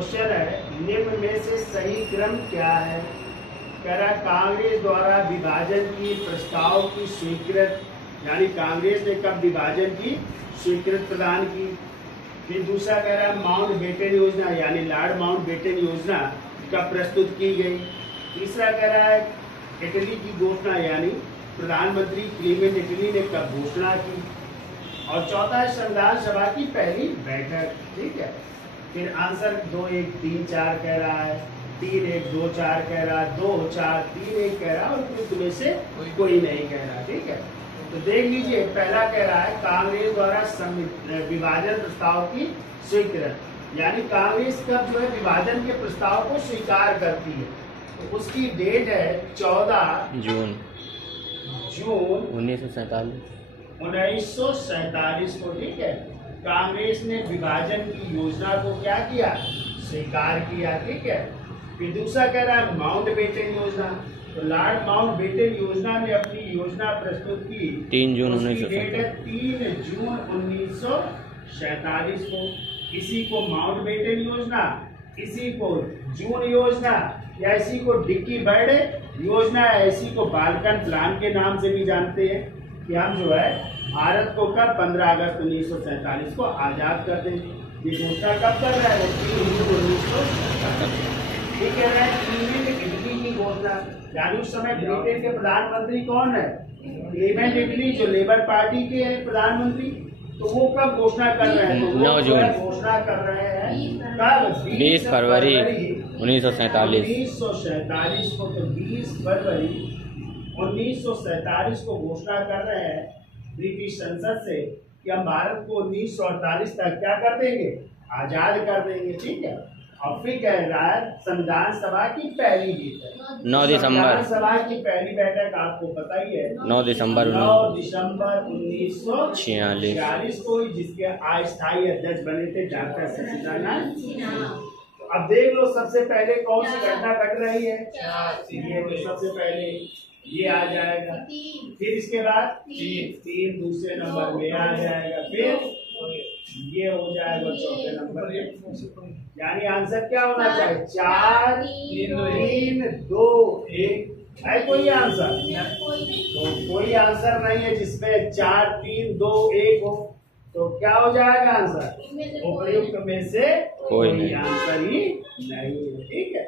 Question है, निम्न में से सही क्रम क्या है? कह रहा कांग्रेस द्वारा विभाजन की प्रस्ताव की स्वीकृत, यानी कांग्रेस ने कब विभाजन की स्वीकृत प्रदान की। फिर दूसरा कह रहा है माउंट बेटन योजना, यानी लॉर्ड माउंट बेटन योजना कब प्रस्तुत की गई। तीसरा कह रहा है इटली की घोषणा, यानी प्रधानमंत्री क्लीमेंट इटली ने कब घोषणा की। और चौथा है संविधान सभा की पहली बैठक। ठीक है, फिर आंसर 2, 1, 3, 4 कह रहा है, 3, 1, 2, 4 कह रहा है, 2, 4, 3, 1 कह रहा है और उपयुक्त में से कोई नहीं कह रहा। ठीक है, तो देख लीजिए, पहला कह रहा है कांग्रेस द्वारा विभाजन प्रस्ताव की स्वीकृत, यानी कांग्रेस कब जो है विभाजन के प्रस्ताव को स्वीकार करती है, तो उसकी डेट है 14 जून 1947 को। ठीक है, कांग्रेस ने विभाजन की योजना को क्या किया, स्वीकार किया। ठीक है, फिर दूसरा कह रहा है माउंट बेटन योजना, तो लॉर्ड माउंट बेटन योजना ने अपनी योजना प्रस्तुत की 3 जून 1947 को। इसी को माउंट बेटन योजना, इसी को जून योजना, या इसी को डिक्की बर्ड योजना, या इसी को बाल्कन प्लान के नाम से भी जानते हैं कि हम जो है भारत को कब 15 अगस्त 1947 को आजाद कर देंगे। ये घोषणा कब कर रहा है, 3 जून 1947। ठीक है, क्लीमेंट इटली की घोषणा, यानी उस समय ब्रिटेन के प्रधानमंत्री कौन है, क्लीमेंट इटली, जो लेबर पार्टी के हैं प्रधानमंत्री। तो वो कब घोषणा कर रहे हैं, तो 9 जून घोषणा कर रहे हैं कब, 20 फरवरी 1947 को। तो 20 फरवरी 1947 को घोषणा कर रहे हैं ब्रिटिश संसद से कि हम भारत को 1948 तक क्या कर देंगे, आजाद कर देंगे। ठीक है, और फिर कह रहा है संविधान सभा की पहली बैठक 9 दिसंबर संविधान सभा की पहली बैठक आपको पता ही है 9 दिसंबर 1946 को, जिसके अस्थायी अध्यक्ष बने थे डॉक्टर सचिदानंद सिन्हा। अब देख लो सबसे पहले कौन सी घटना घट रही है, ये तो सबसे पहले ये आ जाएगा, फिर इसके बाद 3 दूसरे नंबर में आ जाएगा, फिर ये हो जाएगा चौथे नंबर। यानी आंसर क्या होना चाहिए, 4, 3, 2, 1 है कोई आंसर? तो कोई आंसर नहीं है जिसमें 4, 3, 2, 1 हो, तो क्या हो जाएगा आंसर, उपयुक्त में से कोई आंसर ही नहीं है। ठीक है।